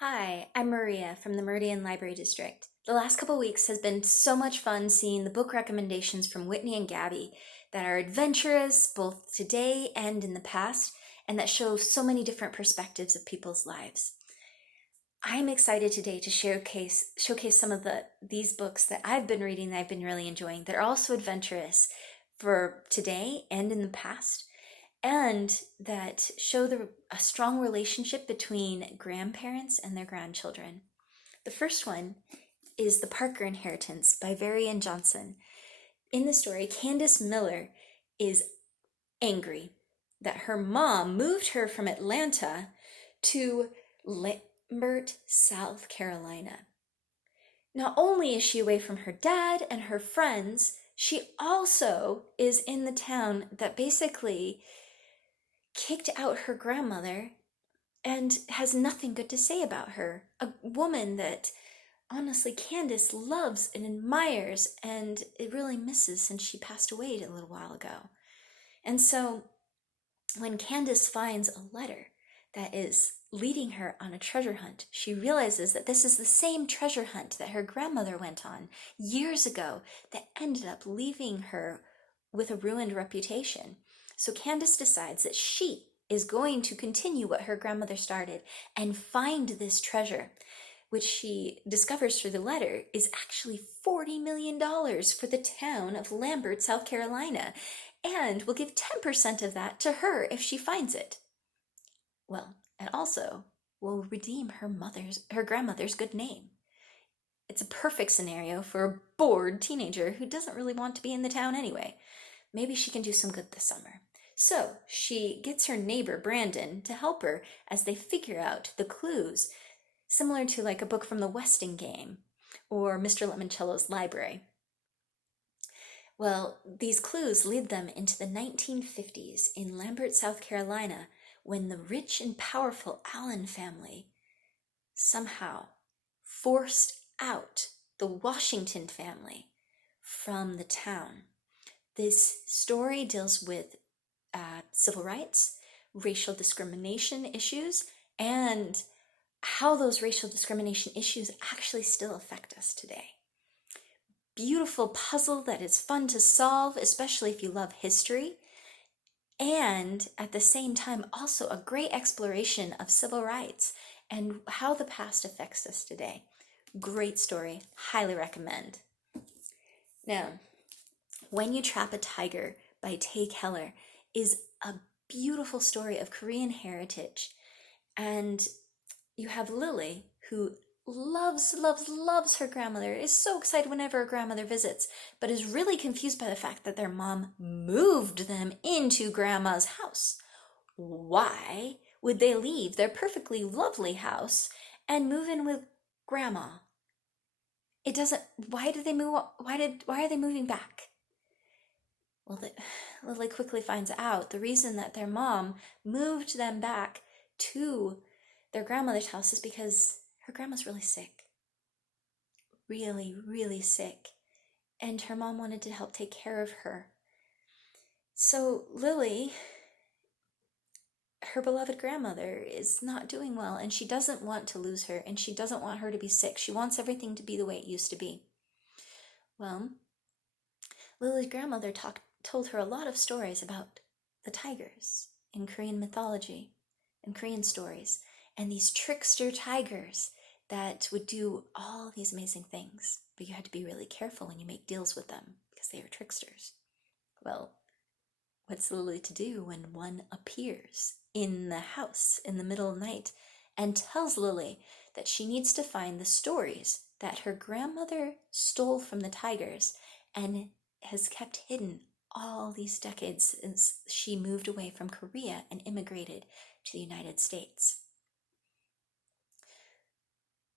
Hi, I'm Maria from the Meridian Library District. The last couple weeks has been so much fun seeing the book recommendations from Whitney and Gabby that are adventurous both today and in the past, and that show so many different perspectives of people's lives. I'm excited today to showcase some of these books that I've been reading that I've been really enjoying that are also adventurous for today and in the past, and that show a strong relationship between grandparents and their grandchildren. The first one is The Parker Inheritance by Varian Johnson. In the story, Candace Miller is angry that her mom moved her from Atlanta to Lambert, South Carolina. Not only is she away from her dad and her friends, she also is in the town that basically kicked out her grandmother and has nothing good to say about her. A woman that honestly Candace loves and admires and it really misses since she passed away a little while ago. And so when Candace finds a letter that is leading her on a treasure hunt, she realizes that this is the same treasure hunt that her grandmother went on years ago that ended up leaving her with a ruined reputation. So Candace decides that she is going to continue what her grandmother started and find this treasure, which she discovers through the letter is actually $40 million for the town of Lambert, South Carolina, and will give 10% of that to her if she finds it. Well, and also will redeem her grandmother's good name. It's a perfect scenario for a bored teenager who doesn't really want to be in the town anyway. Maybe she can do some good this summer. So she gets her neighbor Brandon to help her as they figure out the clues, similar to like a book from the Westing game or Mr. Lemoncello's library. Well, these clues lead them into the 1950s in Lambert, South Carolina, when the rich and powerful Allen family somehow forced out the Washington family from the town. This story deals with civil rights, racial discrimination issues, and how those racial discrimination issues actually still affect us today. Beautiful puzzle that is fun to solve, especially if you love history, and at the same time also a great exploration of civil rights and how the past affects us today. Great story, highly recommend. Now, When You Trap a Tiger by Tay Keller is a beautiful story of Korean heritage, and you have Lily, who loves her grandmother, is so excited whenever her grandmother visits, but is really confused by the fact that their mom moved them into grandma's house. Why would they leave their perfectly lovely house and move in with grandma? It doesn't, why did they move, why are they moving back? Well, Lily quickly finds out the reason that their mom moved them back to their grandmother's house is because her grandma's really sick. Really, really sick. And her mom wanted to help take care of her. So Lily, her beloved grandmother, is not doing well, and she doesn't want to lose her, and she doesn't want her to be sick. She wants everything to be the way it used to be. Well, Lily's grandmother told her a lot of stories about the tigers in Korean mythology and Korean stories, and these trickster tigers that would do all these amazing things, but you had to be really careful when you make deals with them because they were tricksters. Well, what's Lily to do when one appears in the house in the middle of the night and tells Lily that she needs to find the stories that her grandmother stole from the tigers and has kept hidden all these decades since she moved away from Korea and immigrated to the United States?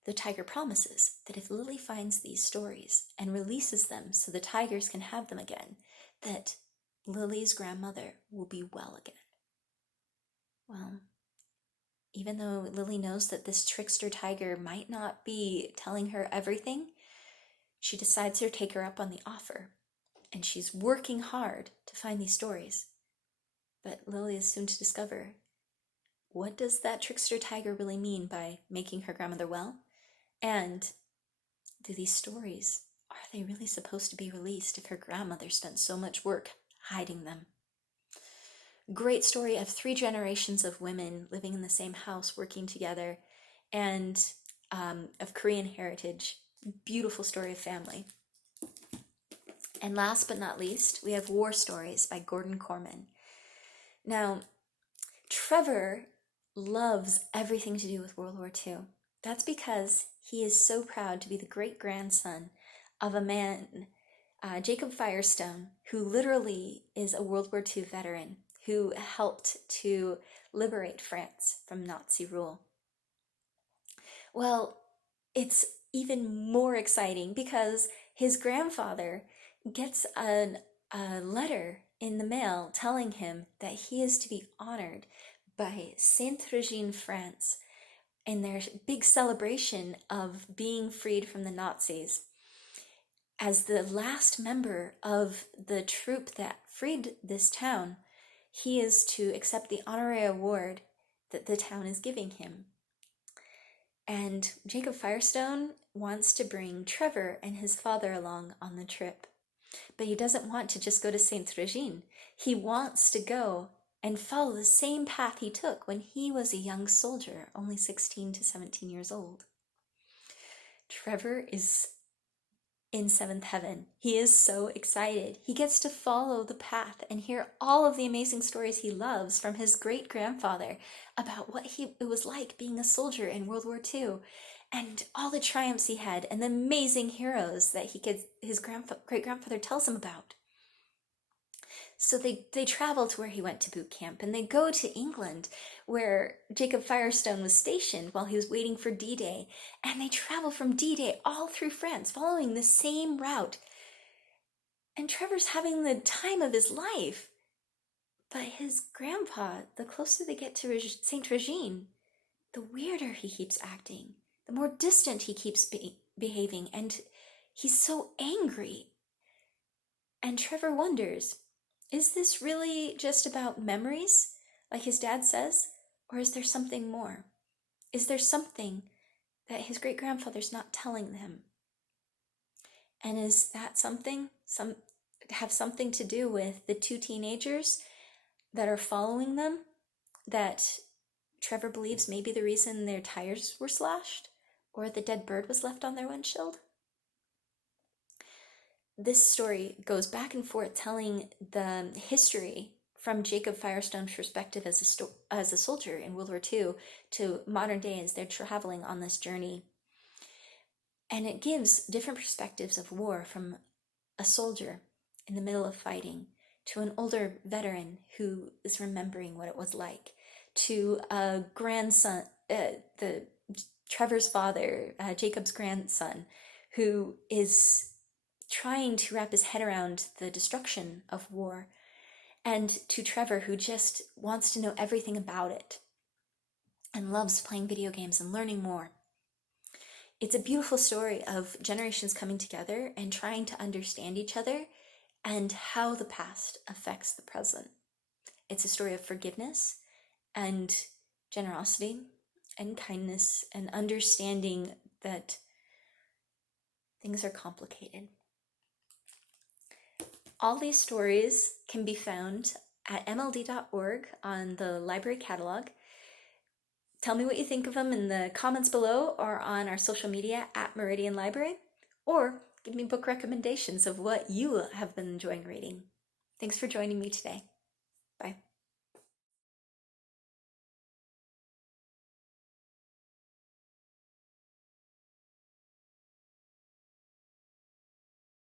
The tiger promises that if Lily finds these stories and releases them so the tigers can have them again, that Lily's grandmother will be well again. Well, even though Lily knows that this trickster tiger might not be telling her everything, she decides to take her up on the offer, and she's working hard to find these stories. But Lily is soon to discover what does that trickster tiger really mean by making her grandmother well? And do these stories, are they really supposed to be released if her grandmother spent so much work hiding them? Great story of 3 generations of women living in the same house, working together, and of Korean heritage. Beautiful story of family. And last but not least, we have War Stories by Gordon Corman. Now, Trevor loves everything to do with World War II. That's because he is so proud to be the great-grandson of a man, Jacob Firestone, who literally is a World War II veteran who helped to liberate France from Nazi rule. Well, it's even more exciting because his grandfather gets a letter in the mail telling him that he is to be honored by Sainte-Regine, France, in their big celebration of being freed from the Nazis. As the last member of the troop that freed this town, he is to accept the honorary award that the town is giving him. And Jacob Firestone wants to bring Trevor and his father along on the trip. But he doesn't want to just go to Sainte-Regine. He wants to go and follow the same path he took when he was a young soldier, only 16 to 17 years old. Trevor is in seventh heaven. He is so excited. He gets to follow the path and hear all of the amazing stories he loves from his great-grandfather about what it was like being a soldier in World War II, and all the triumphs he had and the amazing heroes that his great-grandfather tells him about. So they travel to where he went to boot camp, and they go to England, where Jacob Firestone was stationed while he was waiting for D-Day, and they travel from D-Day all through France, following the same route. And Trevor's having the time of his life. But his grandpa, the closer they get to Sainte-Regine, the weirder he keeps acting, the more distant he keeps behaving, and he's so angry. And Trevor wonders, is this really just about memories, like his dad says, or is there something more? Is there something that his great-grandfather's not telling him? And is that something have something to do with the 2 teenagers that are following them, that Trevor believes may be the reason their tires were slashed, or the dead bird was left on their windshield? This story goes back and forth telling the history from Jacob Firestone's perspective as a soldier in World War II to modern day as they're traveling on this journey. And it gives different perspectives of war, from a soldier in the middle of fighting to an older veteran who is remembering what it was like, to a grandson, Trevor's father, Jacob's grandson, who is trying to wrap his head around the destruction of war, and to Trevor, who just wants to know everything about it and loves playing video games and learning more. It's a beautiful story of generations coming together and trying to understand each other and how the past affects the present. It's a story of forgiveness and generosity and kindness and understanding that things are complicated. All these stories can be found at mld.org on the library catalog. Tell me what you think of them in the comments below or on our social media at Meridian Library, or give me book recommendations of what you have been enjoying reading. Thanks for joining me today. Bye.